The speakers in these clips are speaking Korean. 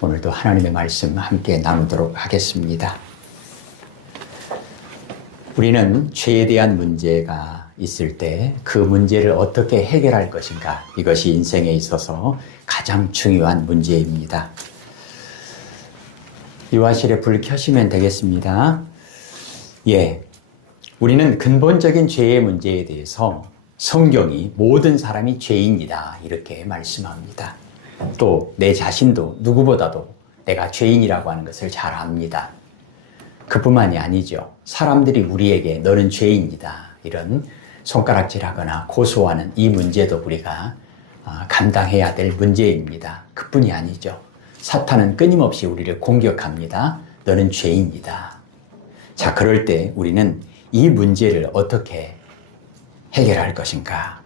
오늘도 하나님의 말씀 함께 나누도록 하겠습니다. 우리는 죄에 대한 문제가 있을 때 그 문제를 어떻게 해결할 것인가, 이것이 인생에 있어서 가장 중요한 문제입니다. 유아실에 불 켜시면 되겠습니다. 우리는 근본적인 죄의 문제에 대해서 성경이 모든 사람이 죄인이다 이렇게 말씀합니다. 또 내 자신도 누구보다도 내가 죄인이라고 하는 것을 잘 압니다. 그뿐만이 아니죠. 사람들이 우리에게 너는 죄인이다 이런 손가락질하거나 고소하는 이 문제도 우리가 감당해야 될 문제입니다. 그뿐이 아니죠. 사탄은 끊임없이 우리를 공격합니다. 너는 죄인이다. 자, 그럴 때 우리는 이 문제를 어떻게 해결할 것인가?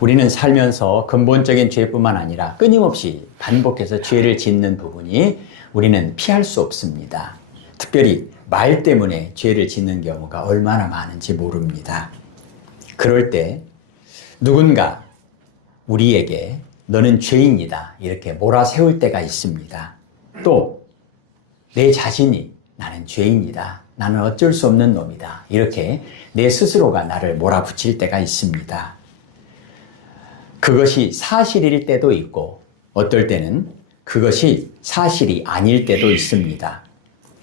우리는 살면서 근본적인 죄뿐만 아니라 끊임없이 반복해서 죄를 짓는 부분이 우리는 피할 수 없습니다. 특별히 말 때문에 죄를 짓는 경우가 얼마나 많은지 모릅니다. 그럴 때 누군가 우리에게 너는 죄인이다 이렇게 몰아세울 때가 있습니다. 또 내 자신이 나는 죄인이다, 나는 어쩔 수 없는 놈이다 이렇게 내 스스로가 나를 몰아붙일 때가 있습니다. 그것이 사실일 때도 있고 어떨 때는 그것이 사실이 아닐 때도 있습니다.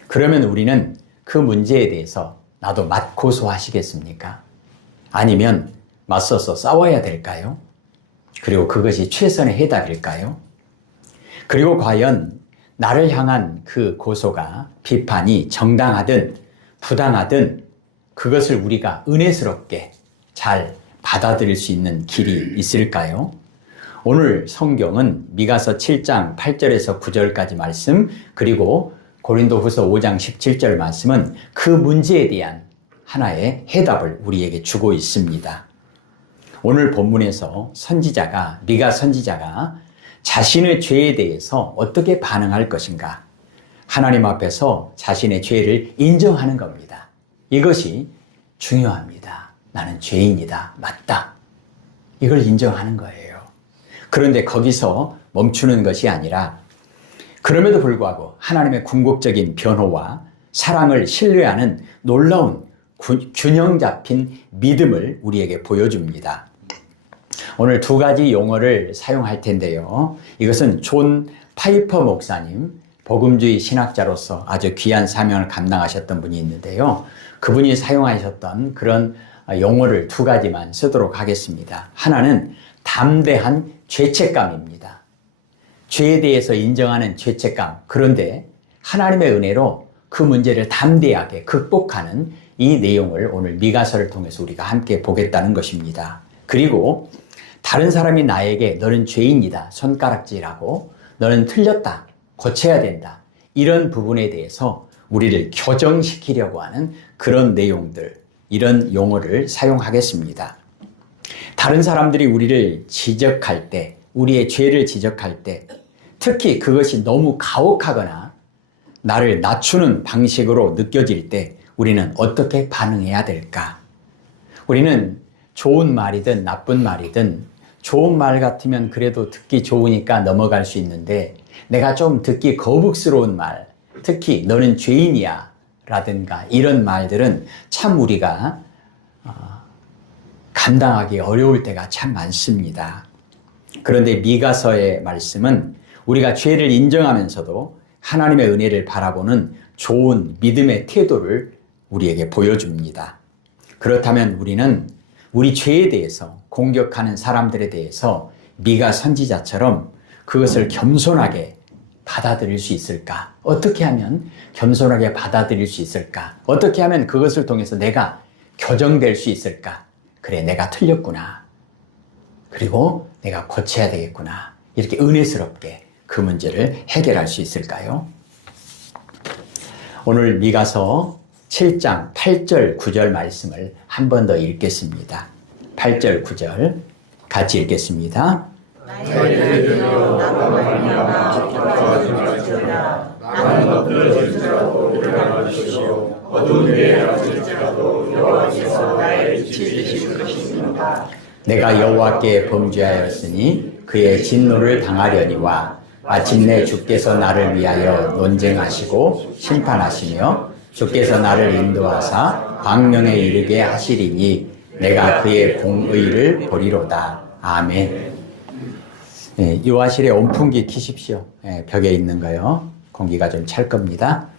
그러면 우리는 그 문제에 대해서 나도 맞고소하시겠습니까? 아니면 맞서서 싸워야 될까요? 그리고 그것이 최선의 해답일까요? 그리고 과연 나를 향한 그 고소가, 비판이 정당하든 부당하든 그것을 우리가 은혜스럽게 잘 받아들일 수 있는 길이 있을까요? 오늘 성경은 미가서 7장 8절에서 9절까지 말씀, 그리고 고린도후서 5장 17절 말씀은 그 문제에 대한 하나의 해답을 우리에게 주고 있습니다. 오늘 본문에서 미가 선지자가 자신의 죄에 대해서 어떻게 반응할 것인가, 하나님 앞에서 자신의 죄를 인정하는 겁니다. 이것이 중요합니다. 나는 죄인이다, 맞다, 이걸 인정하는 거예요. 그런데 거기서 멈추는 것이 아니라 그럼에도 불구하고 하나님의 궁극적인 변호와 사랑을 신뢰하는 놀라운 균형 잡힌 믿음을 우리에게 보여줍니다. 오늘 두 가지 용어를 사용할 텐데요. 이것은 존 파이퍼 목사님, 복음주의 신학자로서 아주 귀한 사명을 감당하셨던 분이 있는데요. 그분이 사용하셨던 그런 용어를 두 가지만 쓰도록 하겠습니다. 하나는 담대한 죄책감입니다. 죄에 대해서 인정하는 죄책감, 그런데 하나님의 은혜로 그 문제를 담대하게 극복하는 이 내용을 오늘 미가서를 통해서 우리가 함께 보겠다는 것입니다. 그리고 다른 사람이 나에게 너는 죄인이다, 손가락질하고 너는 틀렸다, 고쳐야 된다, 이런 부분에 대해서 우리를 교정시키려고 하는 그런 내용들, 이런 용어를 사용하겠습니다. 다른 사람들이 우리를 지적할 때, 우리의 죄를 지적할 때, 특히 그것이 너무 가혹하거나 나를 낮추는 방식으로 느껴질 때 우리는 어떻게 반응해야 될까? 우리는 좋은 말이든 나쁜 말이든, 좋은 말 같으면 그래도 듣기 좋으니까 넘어갈 수 있는데, 내가 좀 듣기 거북스러운 말, 특히 너는 죄인이야 라든가 이런 말들은 참 우리가 감당하기 어려울 때가 참 많습니다. 그런데 미가서의 말씀은 우리가 죄를 인정하면서도 하나님의 은혜를 바라보는 좋은 믿음의 태도를 우리에게 보여줍니다. 그렇다면 우리는 우리 죄에 대해서, 공격하는 사람들에 대해서 미가 선지자처럼 그것을 겸손하게 받아들일 수 있을까? 어떻게 하면 겸손하게 받아들일 수 있을까? 어떻게 하면 그것을 통해서 내가 교정될 수 있을까? 그래, 내가 틀렸구나. 그리고 내가 고쳐야 되겠구나. 이렇게 은혜스럽게 그 문제를 해결할 수 있을까요? 오늘 미가서 7장 8절 9절 말씀을 한 번 더 읽겠습니다. 8절 9절 같이 읽겠습니다. 내가 여호와께 범죄하였으니 그의 진노를 당하려니와 마침내 주께서 나를 위하여 논쟁하시고 심판하시며 주께서 나를 인도하사 광명에 이르게 하시리니 내가 그의 공의를 보리로다. 아멘. 예, 요아실에 온풍기 키십시오. 예, 벽에 있는 거요. 공기가 좀 찰 겁니다.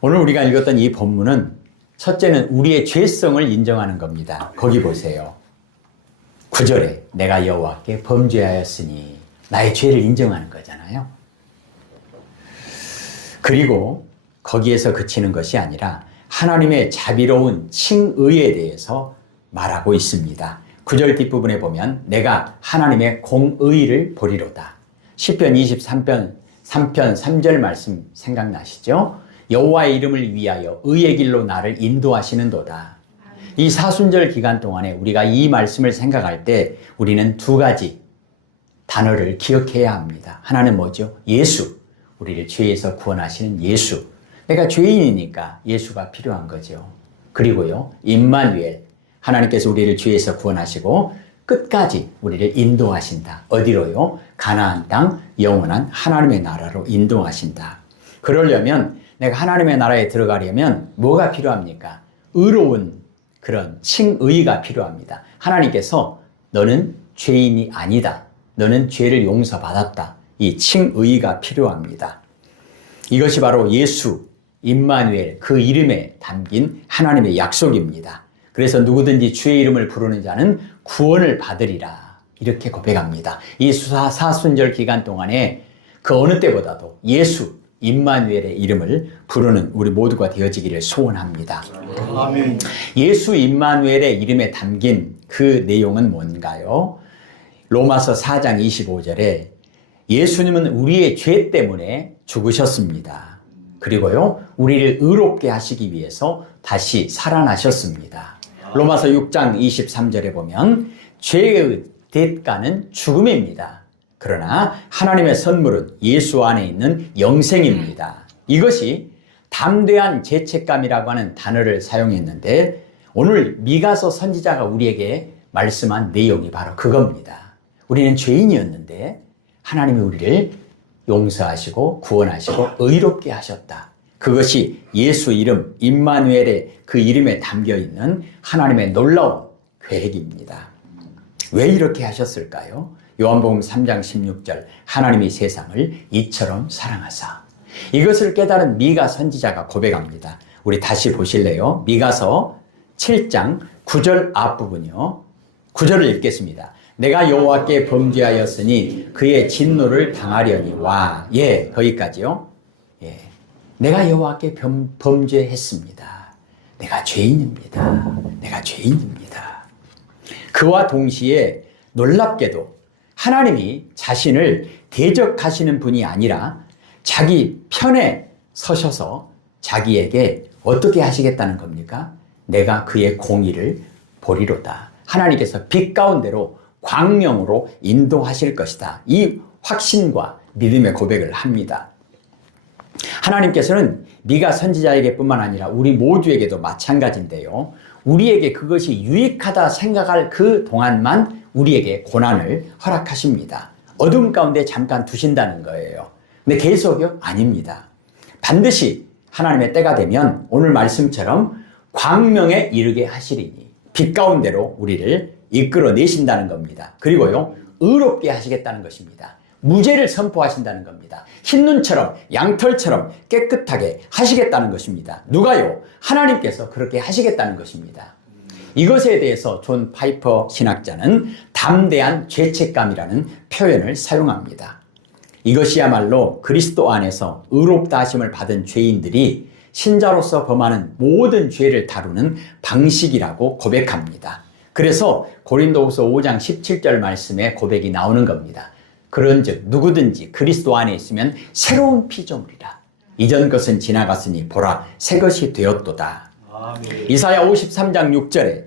오늘 우리가 읽었던 이 본문은 첫째는 우리의 죄성을 인정하는 겁니다. 거기 보세요. 9절에 내가 여호와께 범죄하였으니 나의 죄를 인정하는 거잖아요. 그리고 거기에서 그치는 것이 아니라 하나님의 자비로운 칭의에 대해서 말하고 있습니다. 9절 뒷부분에 보면 내가 하나님의 공의를 보리로다. 시편 23편 3절 말씀 생각나시죠? 여호와의 이름을 위하여 의의 길로 나를 인도하시는도다. 이 사순절 기간 동안에 우리가 이 말씀을 생각할 때 우리는 두 가지 단어를 기억해야 합니다. 하나는 뭐죠? 예수. 우리를 죄에서 구원하시는 예수. 내가 죄인이니까 예수가 필요한 거죠. 그리고요, 임마누엘. 하나님께서 우리를 죄에서 구원하시고 끝까지 우리를 인도하신다. 어디로요? 가나안 땅, 영원한 하나님의 나라로 인도하신다. 그러려면 내가 하나님의 나라에 들어가려면 뭐가 필요합니까? 의로운 그런 칭의가 필요합니다. 하나님께서 너는 죄인이 아니다. 너는 죄를 용서받았다. 이 칭의가 필요합니다. 이것이 바로 예수, 임마누엘 그 이름에 담긴 하나님의 약속입니다. 그래서 누구든지 주의 이름을 부르는 자는 구원을 받으리라. 이렇게 고백합니다. 이 사순절 기간 동안에 그 어느 때보다도 예수, 임마누엘의 이름을 부르는 우리 모두가 되어지기를 소원합니다. 아멘. 예수 임마누엘의 이름에 담긴 그 내용은 뭔가요? 로마서 4장 25절에 예수님은 우리의 죄 때문에 죽으셨습니다. 그리고요, 우리를 의롭게 하시기 위해서 다시 살아나셨습니다. 로마서 6장 23절에 보면 죄의 대가는 죽음입니다. 그러나 하나님의 선물은 예수 안에 있는 영생입니다. 이것이 담대한 죄책감이라고 하는 단어를 사용했는데 오늘 미가서 선지자가 우리에게 말씀한 내용이 바로 그겁니다. 우리는 죄인이었는데 하나님이 우리를 용서하시고 구원하시고 의롭게 하셨다. 그것이 예수 이름 임마누엘의 그 이름에 담겨있는 하나님의 놀라운 계획입니다. 왜 이렇게 하셨을까요? 요한복음 3장 16절 하나님이 세상을 이처럼 사랑하사. 이것을 깨달은 미가 선지자가 고백합니다. 우리 다시 보실래요? 미가서 7장 9절 앞부분이요. 9절을 읽겠습니다. 내가 여호와께 범죄하였으니 그의 진노를 당하려니 와. 예, 거기까지요. 예, 내가 여호와께 범죄했습니다. 내가 죄인입니다. 내가 죄인입니다. 그와 동시에 놀랍게도 하나님이 자신을 대적하시는 분이 아니라 자기 편에 서셔서 자기에게 어떻게 하시겠다는 겁니까? 내가 그의 공의를 보리로다. 하나님께서 빛 가운데로 광명으로 인도하실 것이다. 이 확신과 믿음의 고백을 합니다. 하나님께서는 미가 선지자에게 뿐만 아니라 우리 모두에게도 마찬가지인데요. 우리에게 그것이 유익하다 생각할 그 동안만 우리에게 고난을 허락하십니다. 어둠 가운데 잠깐 두신다는 거예요. 근데 계속요? 아닙니다. 반드시 하나님의 때가 되면 오늘 말씀처럼 광명에 이르게 하시리니 빛 가운데로 우리를 이끌어내신다는 겁니다. 그리고요, 의롭게 하시겠다는 것입니다. 무죄를 선포하신다는 겁니다. 흰눈처럼 양털처럼 깨끗하게 하시겠다는 것입니다. 누가요? 하나님께서 그렇게 하시겠다는 것입니다. 이것에 대해서 존 파이퍼 신학자는 담대한 죄책감이라는 표현을 사용합니다. 이것이야말로 그리스도 안에서 의롭다 하심을 받은 죄인들이 신자로서 범하는 모든 죄를 다루는 방식이라고 고백합니다. 그래서 고린도후서 5장 17절 말씀에 고백이 나오는 겁니다. 그런즉 누구든지 그리스도 안에 있으면 새로운 피조물이라. 이전 것은 지나갔으니 보라 새 것이 되었도다. 아멘. 이사야 53장 6절에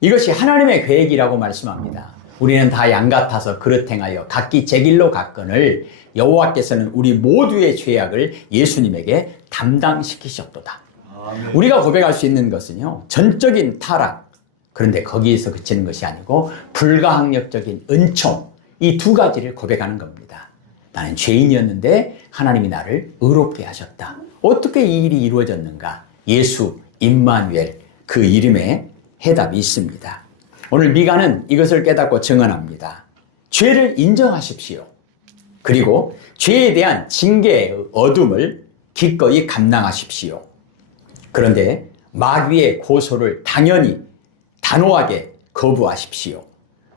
이것이 하나님의 계획이라고 말씀합니다. 우리는 다 양 같아서 그릇 행하여 각기 제 길로 갔거늘 여호와께서는 우리 모두의 죄악을 예수님에게 담당시키셨도다. 아멘. 우리가 고백할 수 있는 것은요, 전적인 타락, 그런데 거기에서 그치는 것이 아니고 불가항력적인 은총, 이 두 가지를 고백하는 겁니다. 나는 죄인이었는데 하나님이 나를 의롭게 하셨다. 어떻게 이 일이 이루어졌는가? 예수 임마누엘, 그 이름에 해답이 있습니다. 오늘 미가는 이것을 깨닫고 증언합니다. 죄를 인정하십시오. 그리고 죄에 대한 징계의 어둠을 기꺼이 감당하십시오. 그런데 마귀의 고소를 당연히 단호하게 거부하십시오.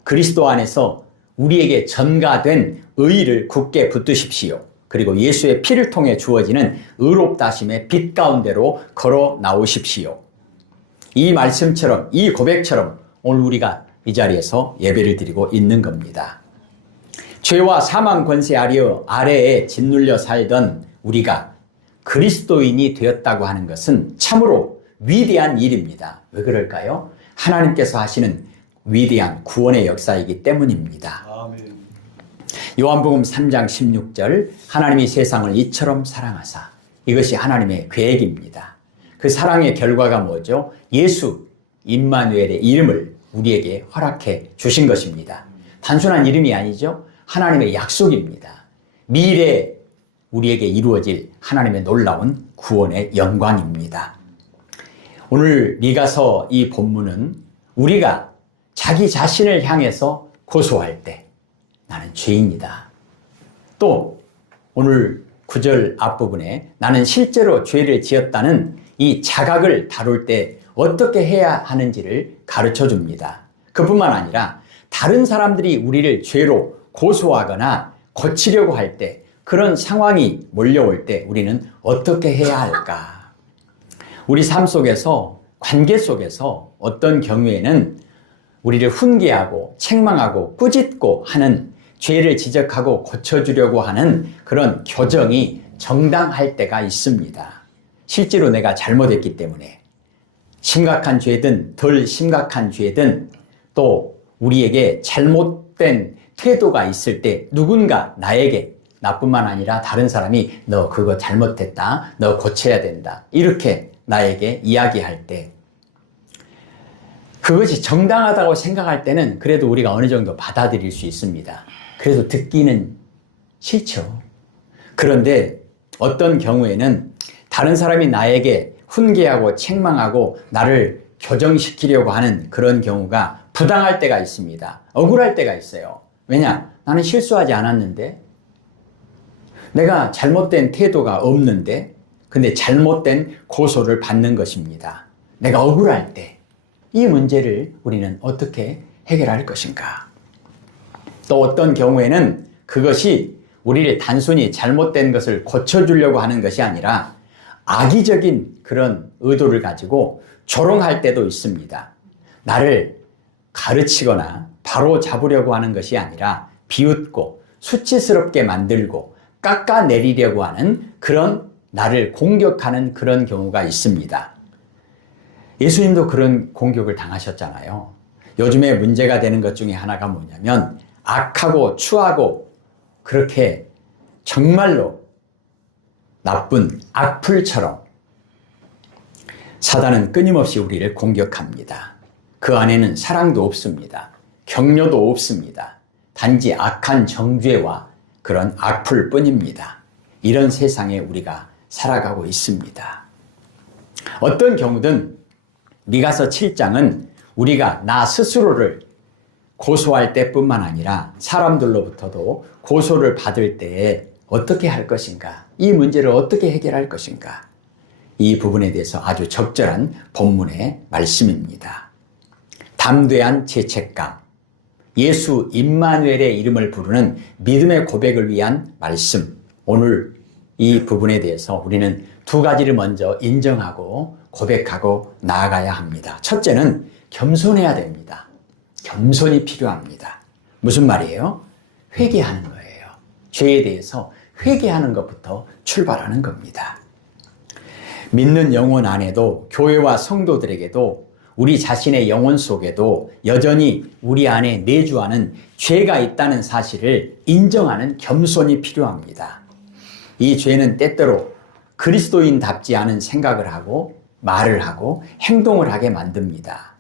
그리스도 안에서 우리에게 전가된 의의를 굳게 붙드십시오. 그리고 예수의 피를 통해 주어지는 의롭다심의 빛 가운데로 걸어 나오십시오. 이 말씀처럼, 이 고백처럼 오늘 우리가 이 자리에서 예배를 드리고 있는 겁니다. 죄와 사망 권세 아래에 짓눌려 살던 우리가 그리스도인이 되었다고 하는 것은 참으로 위대한 일입니다. 왜 그럴까요? 하나님께서 하시는 위대한 구원의 역사이기 때문입니다. 아멘. 요한복음 3장 16절, 하나님이 세상을 이처럼 사랑하사. 이것이 하나님의 계획입니다. 그 사랑의 결과가 뭐죠? 예수 임마누엘의 이름을 우리에게 허락해 주신 것입니다. 단순한 이름이 아니죠. 하나님의 약속입니다. 미래에 우리에게 이루어질 하나님의 놀라운 구원의 영광입니다. 오늘 미가서 이 본문은 우리가 자기 자신을 향해서 고소할 때 나는 죄인이다. 또 오늘 9절 앞부분에 나는 실제로 죄를 지었다는 이 자각을 다룰 때 어떻게 해야 하는지를 가르쳐 줍니다. 그뿐만 아니라 다른 사람들이 우리를 죄로 고소하거나 고치려고 할 때, 그런 상황이 몰려올 때 우리는 어떻게 해야 할까? 우리 삶 속에서, 관계 속에서 어떤 경우에는 우리를 훈계하고 책망하고 꾸짖고 하는, 죄를 지적하고 고쳐주려고 하는 그런 교정이 정당할 때가 있습니다. 실제로 내가 잘못했기 때문에 심각한 죄든 덜 심각한 죄든 또 우리에게 잘못된 태도가 있을 때 누군가 나에게, 나뿐만 아니라 다른 사람이 너 그거 잘못했다, 너 고쳐야 된다, 이렇게 나에게 이야기할 때 그것이 정당하다고 생각할 때는 그래도 우리가 어느 정도 받아들일 수 있습니다. 그래도 듣기는 싫죠. 그런데 어떤 경우에는 다른 사람이 나에게 훈계하고 책망하고 나를 교정시키려고 하는 그런 경우가 부당할 때가 있습니다. 억울할 때가 있어요. 왜냐? 나는 실수하지 않았는데, 내가 잘못된 태도가 없는데, 근데 잘못된 고소를 받는 것입니다. 내가 억울할 때 이 문제를 우리는 어떻게 해결할 것인가? 또 어떤 경우에는 그것이 우리를 단순히 잘못된 것을 고쳐주려고 하는 것이 아니라 악의적인 그런 의도를 가지고 조롱할 때도 있습니다. 나를 가르치거나 바로 잡으려고 하는 것이 아니라 비웃고 수치스럽게 만들고 깎아내리려고 하는 그런, 나를 공격하는 그런 경우가 있습니다. 예수님도 그런 공격을 당하셨잖아요. 요즘에 문제가 되는 것 중에 하나가 뭐냐면 악하고 추하고 그렇게 정말로 나쁜 악플처럼 사단은 끊임없이 우리를 공격합니다. 그 안에는 사랑도 없습니다. 격려도 없습니다. 단지 악한 정죄와 그런 악플뿐입니다. 이런 세상에 우리가 살아가고 있습니다. 어떤 경우든 미가서 7장은 우리가 나 스스로를 고소할 때뿐만 아니라 사람들로부터도 고소를 받을 때에 어떻게 할 것인가, 이 문제를 어떻게 해결할 것인가, 이 부분에 대해서 아주 적절한 본문의 말씀입니다. 담대한 죄책감, 예수 임마누엘의 이름을 부르는 믿음의 고백을 위한 말씀. 오늘 이 부분에 대해서 우리는 두 가지를 먼저 인정하고 고백하고 나아가야 합니다. 첫째는 겸손해야 됩니다. 겸손이 필요합니다. 무슨 말이에요? 회개하는 거예요. 죄에 대해서 회개하는 것부터 출발하는 겁니다. 믿는 영혼 안에도, 교회와 성도들에게도, 우리 자신의 영혼 속에도 여전히 우리 안에 내주하는 죄가 있다는 사실을 인정하는 겸손이 필요합니다. 이 죄는 때때로 그리스도인답지 않은 생각을 하고 말을 하고 행동을 하게 만듭니다.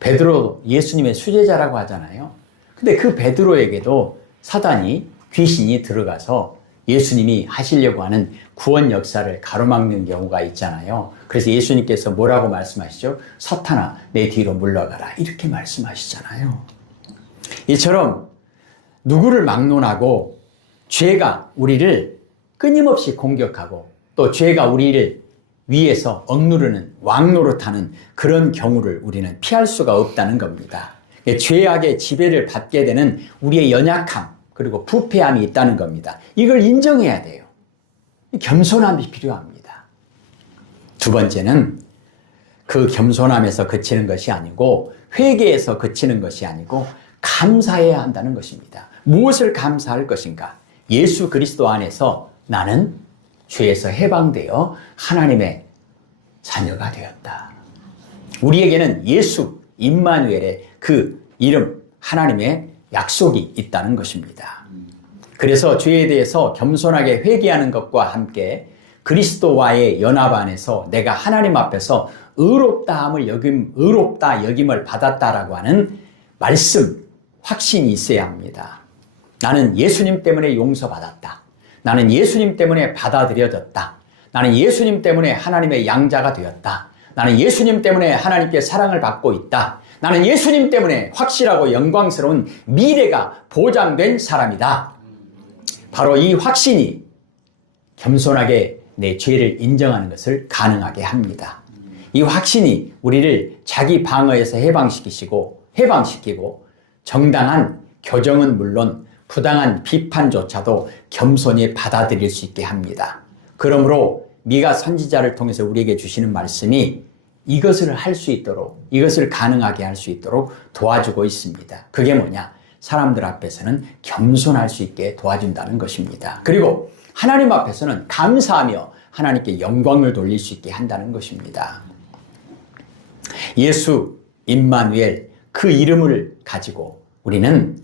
베드로 예수님의 수제자라고 하잖아요. 근데 그 베드로에게도 사단이 귀신이 들어가서 예수님이 하시려고 하는 구원 역사를 가로막는 경우가 있잖아요. 그래서 예수님께서 뭐라고 말씀하시죠? 사탄아, 내 뒤로 물러가라. 이렇게 말씀하시잖아요. 이처럼 누구를 막론하고 죄가 우리를 끊임없이 공격하고 또 죄가 우리를 위에서 억누르는 왕노릇하는 그런 경우를 우리는 피할 수가 없다는 겁니다. 죄악의 지배를 받게 되는 우리의 연약함 그리고 부패함이 있다는 겁니다. 이걸 인정해야 돼요. 겸손함이 필요합니다. 두 번째는 그 겸손함에서 그치는 것이 아니고 회개에서 그치는 것이 아니고 감사해야 한다는 것입니다. 무엇을 감사할 것인가? 예수 그리스도 안에서 나는 죄에서 해방되어 하나님의 자녀가 되었다. 우리에게는 예수 임마누엘의 그 이름 하나님의 약속이 있다는 것입니다. 그래서 죄에 대해서 겸손하게 회개하는 것과 함께 그리스도와의 연합 안에서 내가 하나님 앞에서 의롭다 여김을 받았다라고 하는 말씀, 확신이 있어야 합니다. 나는 예수님 때문에 용서받았다. 나는 예수님 때문에 받아들여졌다. 나는 예수님 때문에 하나님의 양자가 되었다. 나는 예수님 때문에 하나님께 사랑을 받고 있다. 나는 예수님 때문에 확실하고 영광스러운 미래가 보장된 사람이다. 바로 이 확신이 겸손하게 내 죄를 인정하는 것을 가능하게 합니다. 이 확신이 우리를 자기 방어에서 해방시키고 정당한 교정은 물론 부당한 비판조차도 겸손히 받아들일 수 있게 합니다. 그러므로 미가 선지자를 통해서 우리에게 주시는 말씀이 이것을 할 수 있도록, 이것을 가능하게 할 수 있도록 도와주고 있습니다. 그게 뭐냐? 사람들 앞에서는 겸손할 수 있게 도와준다는 것입니다. 그리고 하나님 앞에서는 감사하며 하나님께 영광을 돌릴 수 있게 한다는 것입니다. 예수 임마누엘 그 이름을 가지고 우리는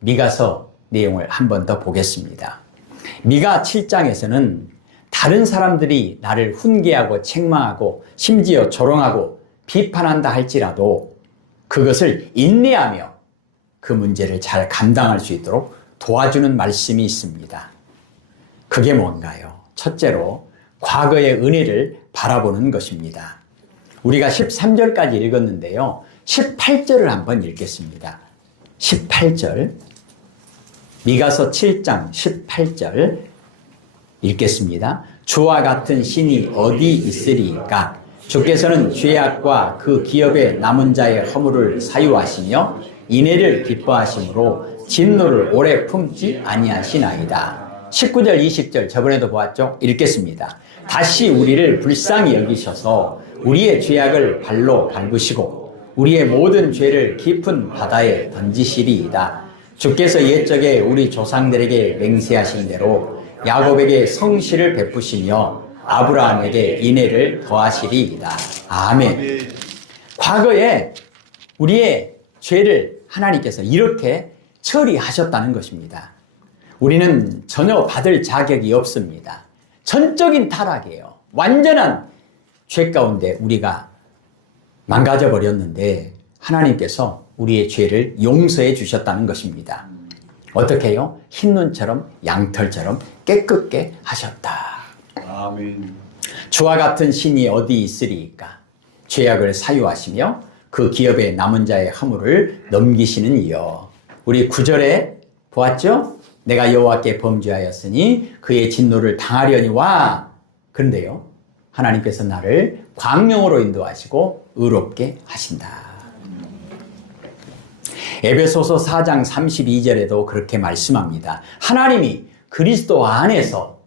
미가서 내용을 한 번 더 보겠습니다. 미가 7장에서는 다른 사람들이 나를 훈계하고 책망하고 심지어 조롱하고 비판한다 할지라도 그것을 인내하며 그 문제를 잘 감당할 수 있도록 도와주는 말씀이 있습니다. 그게 뭔가요? 첫째로 과거의 은혜를 바라보는 것입니다. 우리가 13절까지 읽었는데요. 18절을 한번 읽겠습니다. 18절. 미가서 7장 18절 읽겠습니다. 주와 같은 신이 어디 있으리까? 주께서는 죄악과 그 기업에 남은 자의 허물을 사유하시며 인애를 기뻐하심으로 진노를 오래 품지 아니하시나이다. 19절 20절 저번에도 보았죠? 읽겠습니다. 다시 우리를 불쌍히 여기셔서 우리의 죄악을 발로 밟으시고 우리의 모든 죄를 깊은 바다에 던지시리이다. 주께서 옛적에 우리 조상들에게 맹세하신 대로 야곱에게 성실을 베푸시며 아브라함에게 인애를 더하시리이다. 아멘. 과거에 우리의 죄를 하나님께서 이렇게 처리하셨다는 것입니다. 우리는 전혀 받을 자격이 없습니다. 전적인 타락이에요. 완전한 죄 가운데 우리가 망가져 버렸는데 하나님께서 우리의 죄를 용서해 주셨다는 것입니다. 어떻게 해요? 흰눈처럼 양털처럼 깨끗게 하셨다. 아멘. 주와 같은 신이 어디 있으리까? 죄악을 사유하시며 그 기업에 남은 자의 허물을 넘기시는 이여. 우리 9절에 보았죠? 내가 여호와께 범죄하였으니 그의 진노를 당하려니와. 그런데요, 하나님께서 나를 광명으로 인도하시고 의롭게 하신다. 에베소서 4장 32절에도 그렇게 말씀합니다. 하나님이 그리스도 안에서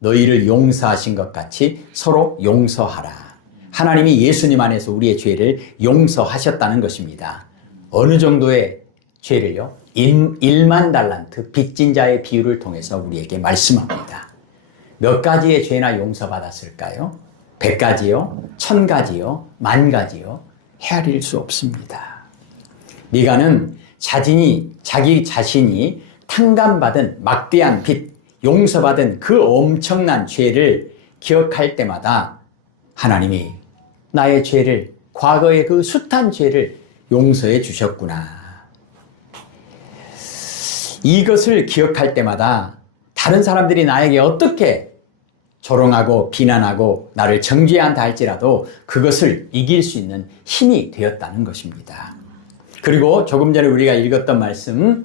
너희를 용서하신 것 같이 서로 용서하라. 하나님이 예수님 안에서 우리의 죄를 용서하셨다는 것입니다. 어느 정도의 죄를요? 1만 달란트 빚진 자의 비유를 통해서 우리에게 말씀합니다. 몇 가지의 죄나 용서받았을까요? 100가지요? 1000가지요? 10,000가지요? 헤아릴 수 없습니다. 미가는 자기 자신이 탕감받은 막대한 빚, 용서받은 그 엄청난 죄를 기억할 때마다 하나님이 나의 죄를, 과거의 그 숱한 죄를 용서해 주셨구나. 이것을 기억할 때마다 다른 사람들이 나에게 어떻게 조롱하고 비난하고 나를 정죄한다 할지라도 그것을 이길 수 있는 힘이 되었다는 것입니다. 그리고 조금 전에 우리가 읽었던 말씀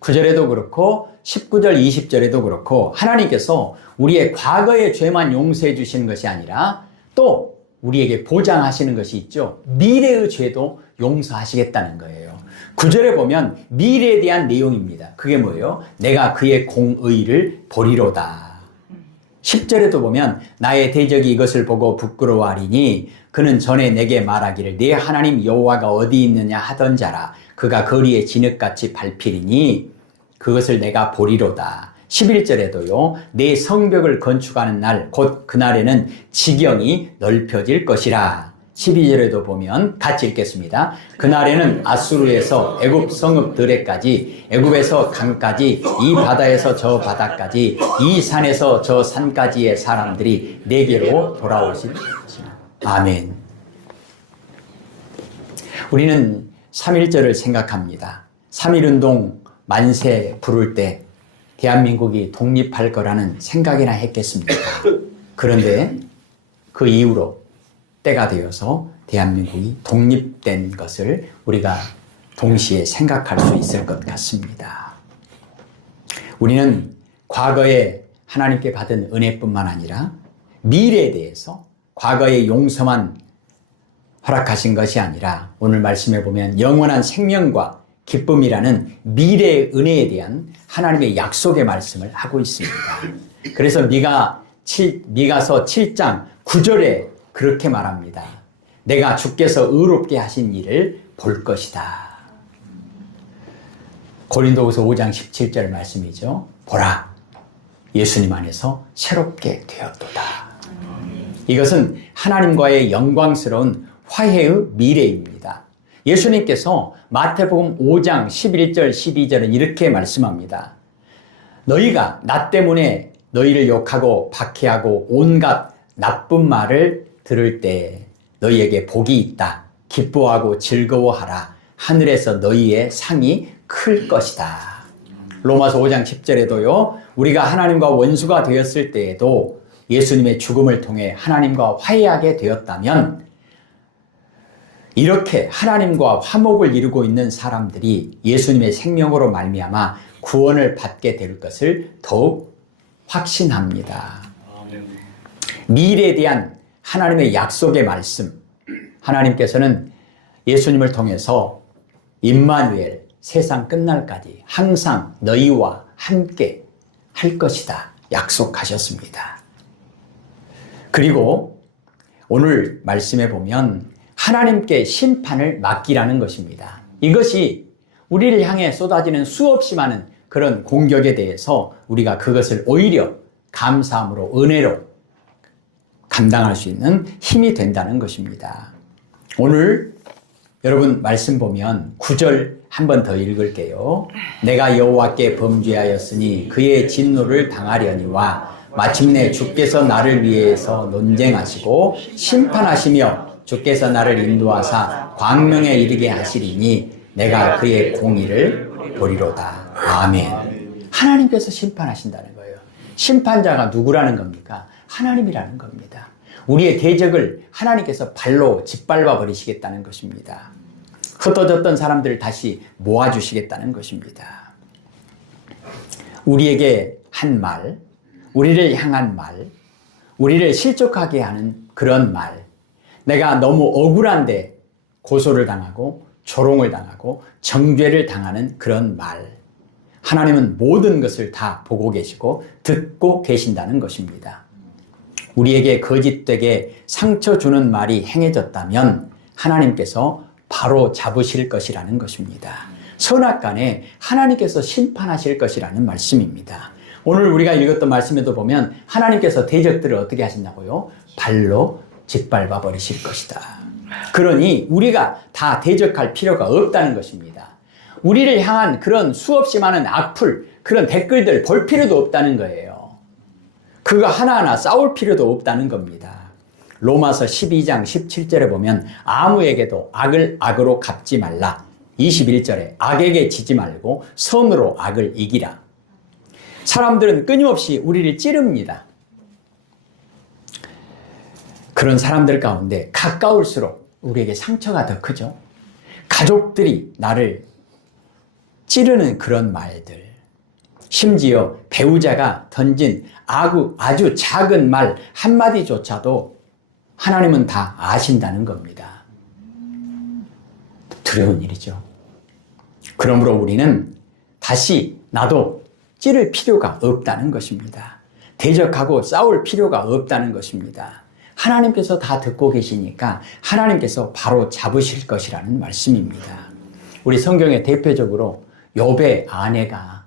9절에도 그렇고 19절 20절에도 그렇고 하나님께서 우리의 과거의 죄만 용서해 주시는 것이 아니라 또 우리에게 보장하시는 것이 있죠. 미래의 죄도 용서하시겠다는 거예요. 9절에 보면 미래에 대한 내용입니다. 그게 뭐예요? 내가 그의 공의를 보리로다. 10절에도 보면 나의 대적이 이것을 보고 부끄러워하리니 그는 전에 내게 말하기를 내 하나님 여호와가 어디 있느냐 하던 자라. 그가 거리에 진흙같이 밟히리니 그것을 내가 보리로다. 11절에도요. 내 성벽을 건축하는 날 곧 그날에는 지경이 넓혀질 것이라. 12절에도 보면 같이 읽겠습니다. 그날에는 아수르에서 애굽 성읍 들에까지 애굽에서 강까지 이 바다에서 저 바다까지 이 산에서 저 산까지의 사람들이 내게로 돌아오실 것이라. 아멘. 우리는 3.1절을 생각합니다. 3.1운동 만세 부를 때 대한민국이 독립할 거라는 생각이나 했겠습니까? 그런데 그 이후로 때가 되어서 대한민국이 독립된 것을 우리가 동시에 생각할 수 있을 것 같습니다. 우리는 과거에 하나님께 받은 은혜뿐만 아니라 미래에 대해서 과거의 용서만 허락하신 것이 아니라 오늘 말씀해 보면 영원한 생명과 기쁨이라는 미래의 은혜에 대한 하나님의 약속의 말씀을 하고 있습니다. 그래서 미가서 7장 9절에 그렇게 말합니다. 내가 주께서 의롭게 하신 일을 볼 것이다. 고린도후서 5장 17절 말씀이죠. 보라, 예수님 안에서 새롭게 되었도다. 이것은 하나님과의 영광스러운 화해의 미래입니다. 예수님께서 마태복음 5장 11절 12절은 이렇게 말씀합니다. 너희가 나 때문에 너희를 욕하고 박해하고 온갖 나쁜 말을 들을 때 너희에게 복이 있다. 기뻐하고 즐거워하라. 하늘에서 너희의 상이 클 것이다. 로마서 5장 10절에도요. 우리가 하나님과 원수가 되었을 때에도 예수님의 죽음을 통해 하나님과 화해하게 되었다면 이렇게 하나님과 화목을 이루고 있는 사람들이 예수님의 생명으로 말미암아 구원을 받게 될 것을 더욱 확신합니다. 미래에 대한 하나님의 약속의 말씀, 하나님께서는 예수님을 통해서 임마누엘, 세상 끝날까지 항상 너희와 함께 할 것이다 약속하셨습니다. 그리고 오늘 말씀해 보면 하나님께 심판을 맡기라는 것입니다. 이것이 우리를 향해 쏟아지는 수없이 많은 그런 공격에 대해서 우리가 그것을 오히려 감사함으로 은혜로 감당할 수 있는 힘이 된다는 것입니다. 오늘 여러분 말씀 보면 9절 한 번 더 읽을게요. 내가 여호와께 범죄하였으니 그의 진노를 당하려니와 마침내 주께서 나를 위해서 논쟁하시고 심판하시며 주께서 나를 인도하사 광명에 이르게 하시리니 내가 그의 공의를 보리로다. 아멘. 하나님께서 심판하신다는 거예요. 심판자가 누구라는 겁니까? 하나님이라는 겁니다. 우리의 대적을 하나님께서 발로 짓밟아 버리시겠다는 것입니다. 흩어졌던 사람들을 다시 모아주시겠다는 것입니다. 우리에게 한 말, 우리를 향한 말, 우리를 실족하게 하는 그런 말, 내가 너무 억울한데 고소를 당하고 조롱을 당하고 정죄를 당하는 그런 말, 하나님은 모든 것을 다 보고 계시고 듣고 계신다는 것입니다. 우리에게 거짓되게 상처 주는 말이 행해졌다면 하나님께서 바로 잡으실 것이라는 것입니다. 선악간에 하나님께서 심판하실 것이라는 말씀입니다. 오늘 우리가 읽었던 말씀에도 보면 하나님께서 대적들을 어떻게 하신다고요? 발로 짓밟아 버리실 것이다. 그러니 우리가 다 대적할 필요가 없다는 것입니다. 우리를 향한 그런 수없이 많은 악플, 그런 댓글들 볼 필요도 없다는 거예요. 그거 하나하나 싸울 필요도 없다는 겁니다. 로마서 12장 17절에 보면 아무에게도 악을 악으로 갚지 말라. 21절에 악에게 지지 말고 선으로 악을 이기라. 사람들은 끊임없이 우리를 찌릅니다. 그런 사람들 가운데 가까울수록 우리에게 상처가 더 크죠. 가족들이 나를 찌르는 그런 말들, 심지어 배우자가 던진 아주 작은 말 한마디조차도 하나님은 다 아신다는 겁니다. 두려운 일이죠. 그러므로 우리는 다시 나도 찌를 필요가 없다는 것입니다. 대적하고 싸울 필요가 없다는 것입니다. 하나님께서 다 듣고 계시니까 하나님께서 바로 잡으실 것이라는 말씀입니다. 우리 성경에 대표적으로 욥의 아내가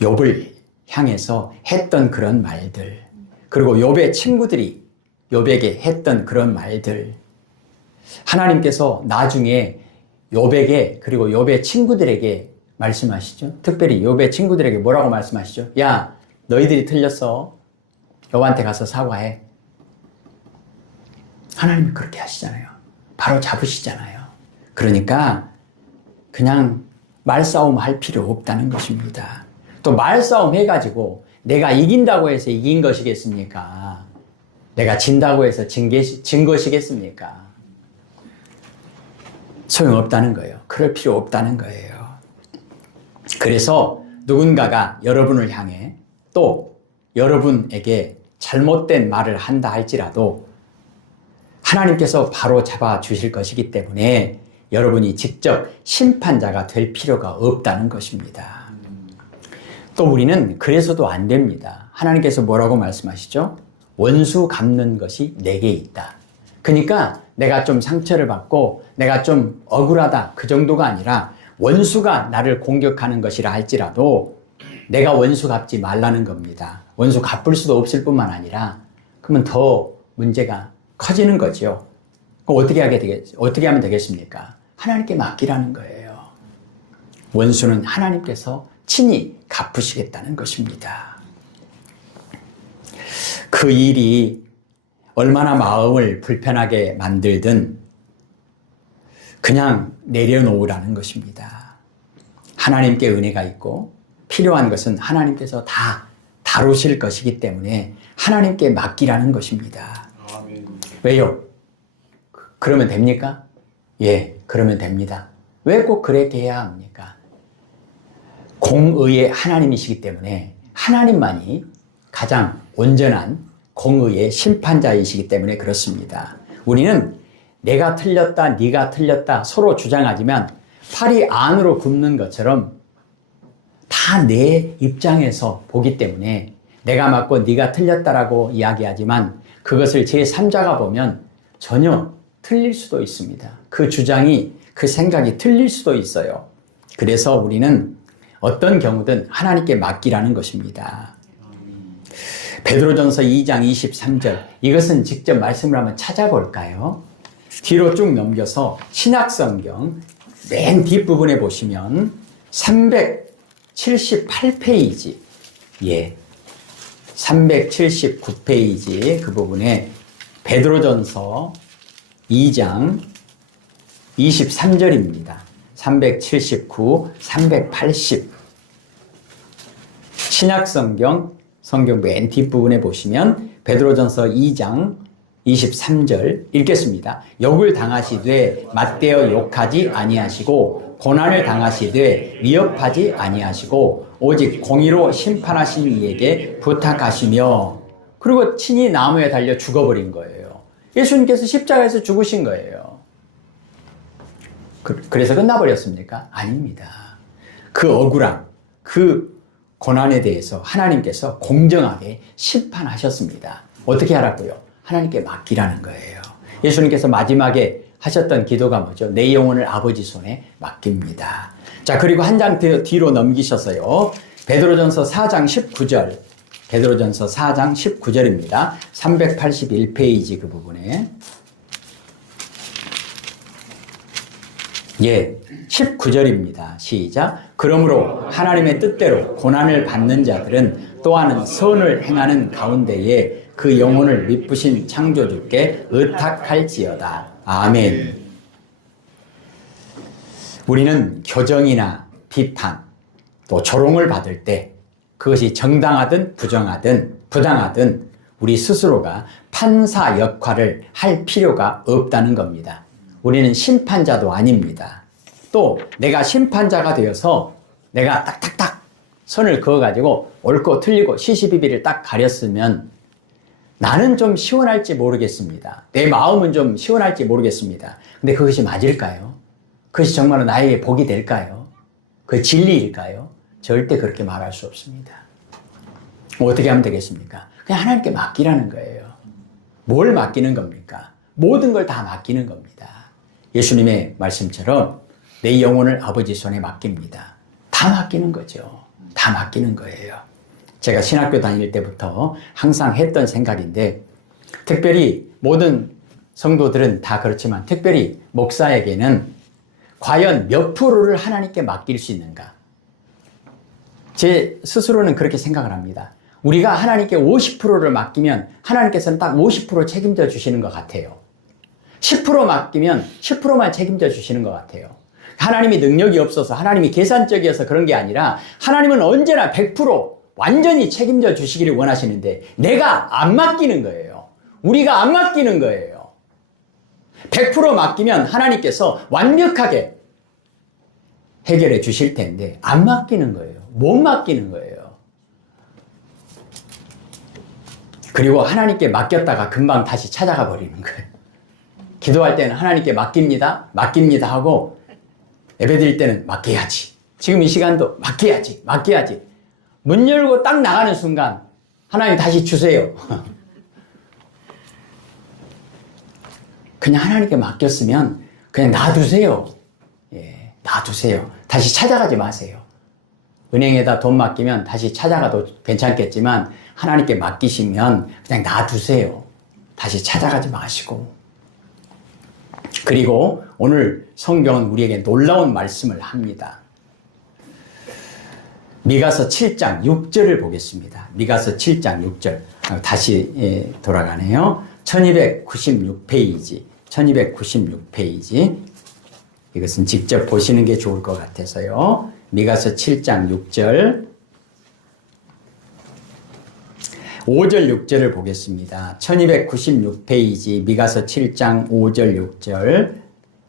욥을 향해서 했던 그런 말들, 그리고 욥의 친구들이 욥에게 했던 그런 말들, 하나님께서 나중에 욥에게 그리고 욥의 친구들에게 말씀하시죠. 특별히 욥의 친구들에게 뭐라고 말씀하시죠? 야, 너희들이 틀렸어. 욥한테 가서 사과해. 하나님이 그렇게 하시잖아요. 바로 잡으시잖아요. 그러니까 그냥 말싸움 할 필요 없다는 것입니다. 또 말싸움 해가지고 내가 이긴다고 해서 이긴 것이겠습니까? 내가 진다고 해서 진 것이겠습니까? 소용없다는 거예요. 그럴 필요 없다는 거예요. 그래서 누군가가 여러분을 향해 또 여러분에게 잘못된 말을 한다 할지라도 하나님께서 바로 잡아주실 것이기 때문에 여러분이 직접 심판자가 될 필요가 없다는 것입니다. 또 우리는 그래서도 안 됩니다. 하나님께서 뭐라고 말씀하시죠? 원수 갚는 것이 내게 있다. 그러니까 내가 좀 상처를 받고 내가 좀 억울하다 그 정도가 아니라 원수가 나를 공격하는 것이라 할지라도 내가 원수 갚지 말라는 겁니다. 원수 갚을 수도 없을 뿐만 아니라 그러면 더 문제가 커지는 거죠. 그럼 어떻게 하면 되겠습니까? 하나님께 맡기라는 거예요. 원수는 하나님께서 친히 갚으시겠다는 것입니다. 그 일이 얼마나 마음을 불편하게 만들든 그냥 내려놓으라는 것입니다. 하나님께 은혜가 있고 필요한 것은 하나님께서 다 다루실 것이기 때문에 하나님께 맡기라는 것입니다. 아멘. 왜요? 그러면 됩니까? 예, 그러면 됩니다. 왜 꼭 그렇게 해야 합니까? 공의의 하나님이시기 때문에 하나님만이 가장 온전한 공의의 심판자이시기 때문에 그렇습니다. 우리는 내가 틀렸다, 네가 틀렸다 서로 주장하지만 팔이 안으로 굽는 것처럼 다 내 입장에서 보기 때문에 내가 맞고 네가 틀렸다라고 이야기하지만 그것을 제3자가 보면 전혀 틀릴 수도 있습니다. 그 주장이, 그 생각이 틀릴 수도 있어요. 그래서 우리는 어떤 경우든 하나님께 맡기라는 것입니다. 베드로전서 2장 23절, 이것은 직접 말씀을 한번 찾아볼까요? 뒤로 쭉 넘겨서 신약성경 맨 뒷부분에 보시면 378페이지, 예, 379페이지 그 부분에 베드로전서 2장 23절입니다. 379, 380 신약성경 성경 맨 뒷부분에 보시면 베드로전서 2장 23절 읽겠습니다. 욕을 당하시되 맞대어 욕하지 아니하시고 고난을 당하시되 위협하지 아니하시고 오직 공의로 심판하신 이에게 부탁하시며, 그리고 친히 나무에 달려 죽어버린 거예요. 예수님께서 십자가에서 죽으신 거예요. 그래서 끝나버렸습니까? 아닙니다. 그 억울함, 그 고난에 대해서 하나님께서 공정하게 심판하셨습니다. 어떻게 하라고요? 하나님께 맡기라는 거예요. 예수님께서 마지막에 하셨던 기도가 뭐죠? 내 영혼을 아버지 손에 맡깁니다. 자, 그리고 한 장 뒤로 넘기셔서요. 베드로전서 4장 19절. 베드로전서 4장 19절입니다. 381페이지 그 부분에. 예, 19절입니다. 시작. 그러므로 하나님의 뜻대로 고난을 받는 자들은 또한 선을 행하는 가운데에 그 영혼을 미쁘신 창조주께 의탁할지어다. 아멘. 우리는 교정이나 비판, 또 조롱을 받을 때 그것이 정당하든 부당하든 우리 스스로가 판사 역할을 할 필요가 없다는 겁니다. 우리는 심판자도 아닙니다. 또 내가 심판자가 되어서 내가 딱딱딱 선을 그어가지고 옳고 틀리고 시시비비를 딱 가렸으면 나는 좀 시원할지 모르겠습니다. 내 마음은 좀 시원할지 모르겠습니다. 근데 그것이 맞을까요? 그것이 정말로 나에게 복이 될까요? 그 진리일까요? 절대 그렇게 말할 수 없습니다. 어떻게 하면 되겠습니까? 그냥 하나님께 맡기라는 거예요. 뭘 맡기는 겁니까? 모든 걸 다 맡기는 겁니다. 예수님의 말씀처럼 내 영혼을 아버지 손에 맡깁니다. 다 맡기는 거죠. 다 맡기는 거예요. 제가 신학교 다닐 때부터 항상 했던 생각인데, 특별히 모든 성도들은 다 그렇지만 특별히 목사에게는 과연 몇 프로를 하나님께 맡길 수 있는가? 제 스스로는 그렇게 생각을 합니다. 우리가 하나님께 50%를 맡기면 하나님께서는 딱 50% 책임져 주시는 것 같아요. 10% 맡기면 10%만 책임져 주시는 것 같아요. 하나님이 능력이 없어서, 하나님이 계산적이어서 그런 게 아니라 하나님은 언제나 100% 완전히 책임져 주시기를 원하시는데 내가 안 맡기는 거예요. 우리가 안 맡기는 거예요. 100% 맡기면 하나님께서 완벽하게 해결해 주실 텐데 안 맡기는 거예요. 못 맡기는 거예요. 그리고 하나님께 맡겼다가 금방 다시 찾아가 버리는 거예요. 기도할 때는 하나님께 맡깁니다 하고, 예배 드릴 때는 맡겨야지, 지금 이 시간도 맡겨야지. 문 열고 딱 나가는 순간 하나님 다시 주세요. 그냥 하나님께 맡겼으면 그냥 놔두세요. 예, 놔두세요. 다시 찾아가지 마세요. 은행에다 돈 맡기면 다시 찾아가도 괜찮겠지만 하나님께 맡기시면 그냥 놔두세요. 다시 찾아가지 마시고. 그리고 오늘 성경은 우리에게 놀라운 말씀을 합니다. 미가서 7장 6절을 보겠습니다. 미가서 7장 6절. 다시 돌아가네요. 1296페이지. 1296페이지. 이것은 직접 보시는 게 좋을 것 같아서요. 미가서 7장 6절. 5절 6절을 보겠습니다. 1296페이지 미가서 7장 5절 6절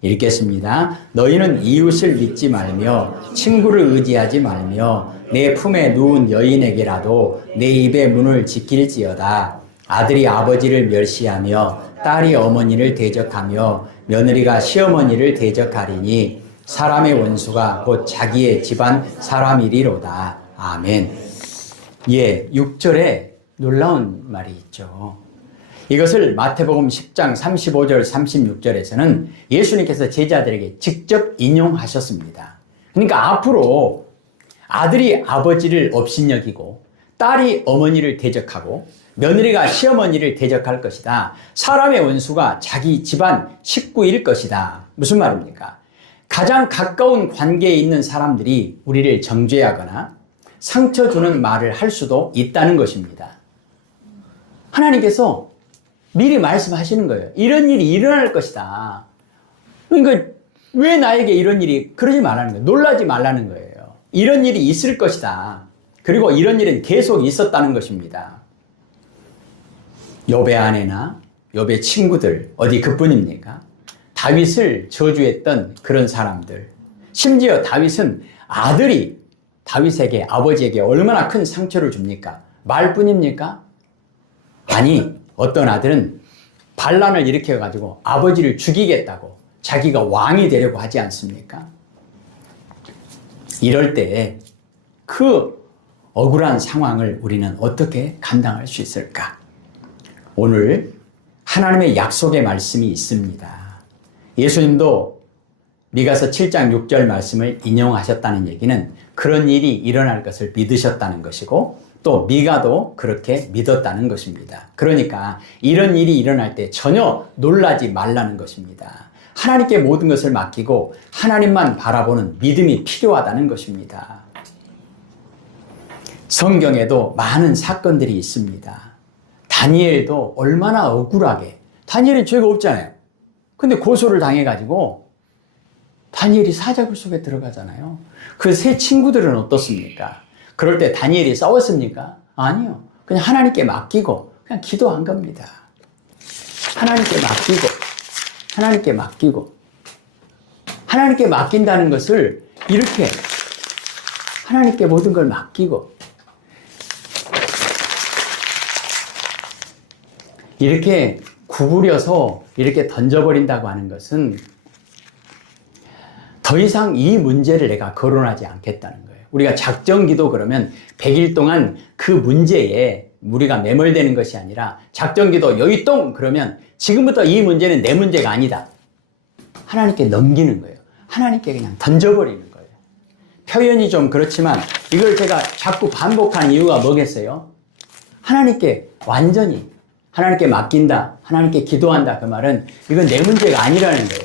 읽겠습니다. 너희는 이웃을 믿지 말며 친구를 의지하지 말며 내 품에 누운 여인에게라도 내 입의 문을 지킬지어다. 아들이 아버지를 멸시하며 딸이 어머니를 대적하며 며느리가 시어머니를 대적하리니 사람의 원수가 곧 자기의 집안 사람이리로다. 아멘. 예, 6절에 놀라운 말이 있죠. 이것을 마태복음 10장 35절 36절에서는 예수님께서 제자들에게 직접 인용하셨습니다. 그러니까 앞으로 아들이 아버지를 업신여기고 딸이 어머니를 대적하고 며느리가 시어머니를 대적할 것이다. 사람의 원수가 자기 집안 식구일 것이다. 무슨 말입니까? 가장 가까운 관계에 있는 사람들이 우리를 정죄하거나 상처 주는 말을 할 수도 있다는 것입니다. 하나님께서 미리 말씀하시는 거예요. 이런 일이 일어날 것이다. 그러니까 왜 나에게 이런 일이, 그러지 말라는 거예요. 놀라지 말라는 거예요. 이런 일이 있을 것이다. 그리고 이런 일은 계속 있었다는 것입니다. 욥의 아내나 욥의 친구들, 어디 그뿐입니까? 다윗을 저주했던 그런 사람들. 심지어 다윗은 아들이 다윗에게, 아버지에게 얼마나 큰 상처를 줍니까? 말뿐입니까? 아니, 어떤 아들은 반란을 일으켜가지고 아버지를 죽이겠다고 자기가 왕이 되려고 하지 않습니까? 이럴 때 그 억울한 상황을 우리는 어떻게 감당할 수 있을까? 오늘 하나님의 약속의 말씀이 있습니다. 예수님도 미가서 7장 6절 말씀을 인용하셨다는 얘기는 그런 일이 일어날 것을 믿으셨다는 것이고, 또 미가도 그렇게 믿었다는 것입니다. 그러니까 이런 일이 일어날 때 전혀 놀라지 말라는 것입니다. 하나님께 모든 것을 맡기고 하나님만 바라보는 믿음이 필요하다는 것입니다. 성경에도 많은 사건들이 있습니다. 다니엘도 얼마나 억울하게, 다니엘은 죄가 없잖아요. 근데 고소를 당해가지고 다니엘이 사자굴 속에 들어가잖아요. 그 세 친구들은 어떻습니까? 그럴 때 다니엘이 싸웠습니까? 아니요. 그냥 하나님께 맡기고 그냥 기도한 겁니다. 하나님께 맡기고 하나님께 맡기고 하나님께 맡긴다는 것을 이렇게 하나님께 모든 걸 맡기고 이렇게 구부려서 이렇게 던져버린다고 하는 것은 더 이상 이 문제를 내가 거론하지 않겠다는 거예요. 우리가 작정기도 그러면 100일 동안 그 문제에 우리가 매몰되는 것이 아니라 작정기도 여기 똥 그러면 지금부터 이 문제는 내 문제가 아니다. 하나님께 넘기는 거예요. 하나님께 그냥 던져버리는 거예요. 표현이 좀 그렇지만 이걸 제가 자꾸 반복한 이유가 뭐겠어요? 하나님께 완전히 하나님께 맡긴다, 하나님께 기도한다 그 말은 이건 내 문제가 아니라는 거예요.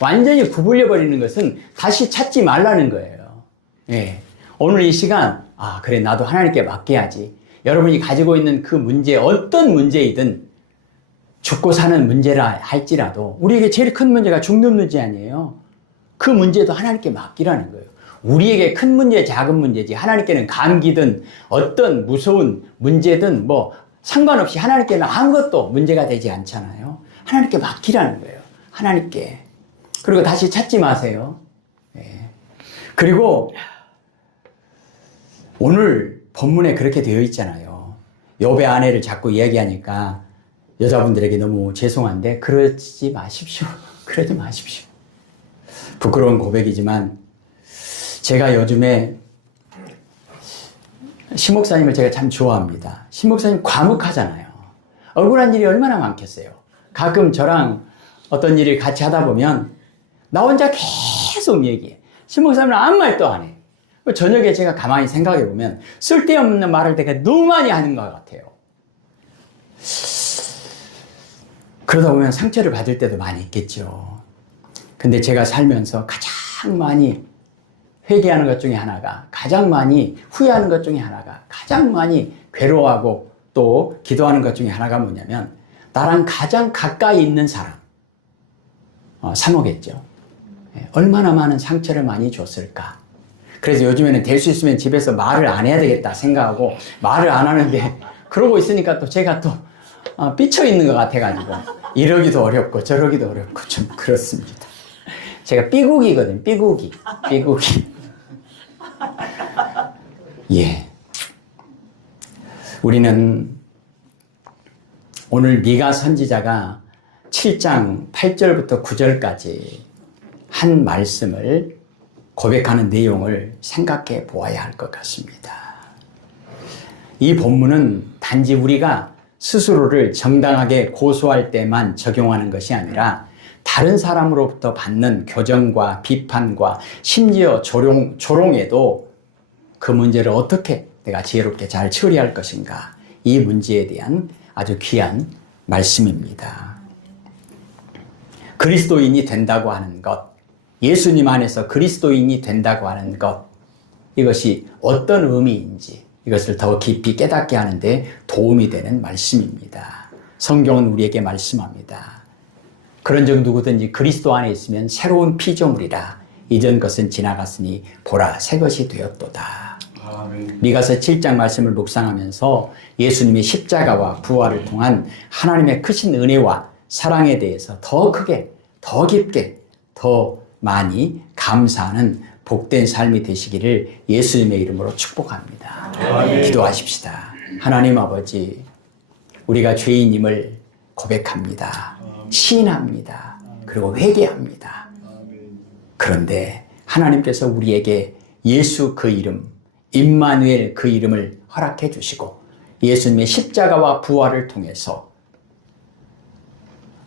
완전히 구불려 버리는 것은 다시 찾지 말라는 거예요. 예. 오늘 이 시간 그래 나도 하나님께 맡겨야지. 여러분이 가지고 있는 그 문제 어떤 문제이든 죽고 사는 문제라 할지라도 우리에게 제일 큰 문제가 죽는 문제 아니에요. 그 문제도 하나님께 맡기라는 거예요. 우리에게 큰 문제 작은 문제지 하나님께는 감기든 어떤 무서운 문제든 뭐 상관없이 하나님께는 아무것도 문제가 되지 않잖아요. 하나님께 맡기라는 거예요. 하나님께. 그리고 다시 찾지 마세요. 네. 그리고 오늘 본문에 그렇게 되어 있잖아요. 욥의 아내를 자꾸 이야기하니까 여자분들에게 너무 죄송한데 그러지 마십시오. 그러지 마십시오. 부끄러운 고백이지만 제가 요즘에 심목사님을 제가 참 좋아합니다. 심목사님 과묵하잖아요. 억울한 일이 얼마나 많겠어요. 가끔 저랑 어떤 일을 같이 하다 보면 나 혼자 계속 얘기해. 심목사님은 아무 말도 안 해. 저녁에 제가 가만히 생각해 보면 쓸데없는 말을 내가 너무 많이 하는 것 같아요. 그러다 보면 상처를 받을 때도 많이 있겠죠. 근데 제가 살면서 가장 많이 회개하는 것 중에 하나가, 가장 많이 후회하는 것 중에 하나가, 가장 많이 괴로워하고 또 기도하는 것 중에 하나가 뭐냐면 나랑 가장 가까이 있는 사람, 사모겠죠. 얼마나 많은 상처를 많이 줬을까. 그래서 요즘에는 될 수 있으면 집에서 말을 안 해야 되겠다 생각하고 말을 안 하는데 그러고 있으니까 또 제가 또 삐쳐 있는 것 같아가지고 이러기도 어렵고 저러기도 어렵고 좀 그렇습니다. 제가 삐국이거든. 삐국이. 예. 우리는 오늘 미가 선지자가 7장 8절부터 9절까지 한 말씀을 고백하는 내용을 생각해 보아야 할 것 같습니다. 이 본문은 단지 우리가 스스로를 정당하게 고소할 때만 적용하는 것이 아니라 다른 사람으로부터 받는 교정과 비판과 심지어 조롱에도 그 문제를 어떻게 내가 지혜롭게 잘 처리할 것인가, 이 문제에 대한 아주 귀한 말씀입니다. 그리스도인이 된다고 하는 것, 예수님 안에서 그리스도인이 된다고 하는 것, 이것이 어떤 의미인지 이것을 더 깊이 깨닫게 하는데 도움이 되는 말씀입니다. 성경은 우리에게 말씀합니다. 그런즉 누구든지 그리스도 안에 있으면 새로운 피조물이라. 이전 것은 지나갔으니 보라 새 것이 되었도다. 아멘. 미가서 7장 말씀을 묵상하면서 예수님의 십자가와 부활을 통한 하나님의 크신 은혜와 사랑에 대해서 더 크게, 더 깊게, 더 많이 감사하는 복된 삶이 되시기를 예수님의 이름으로 축복합니다. 아멘. 기도하십시다. 하나님 아버지, 우리가 죄인임을 고백합니다. 시인합니다. 그리고 회개합니다. 그런데 하나님께서 우리에게 예수 그 이름, 임마누엘 그 이름을 허락해 주시고 예수님의 십자가와 부활을 통해서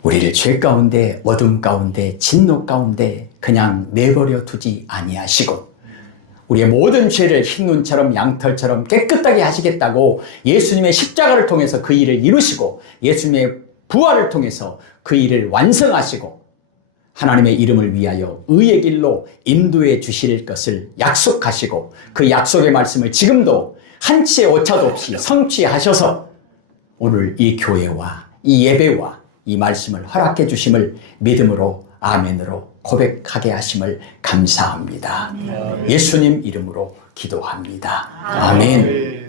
우리를 죄 가운데, 어둠 가운데, 진노 가운데 그냥 내버려 두지 아니하시고 우리의 모든 죄를 흰눈처럼 양털처럼 깨끗하게 하시겠다고 예수님의 십자가를 통해서 그 일을 이루시고 예수님의 부활을 통해서 그 일을 완성하시고 하나님의 이름을 위하여 의의 길로 인도해 주실 것을 약속하시고 그 약속의 말씀을 지금도 한치의 오차도 없이 성취하셔서 오늘 이 교회와 이 예배와 이 말씀을 허락해 주심을 믿음으로 아멘으로 고백하게 하심을 감사합니다. 예수님 이름으로 기도합니다. 아멘.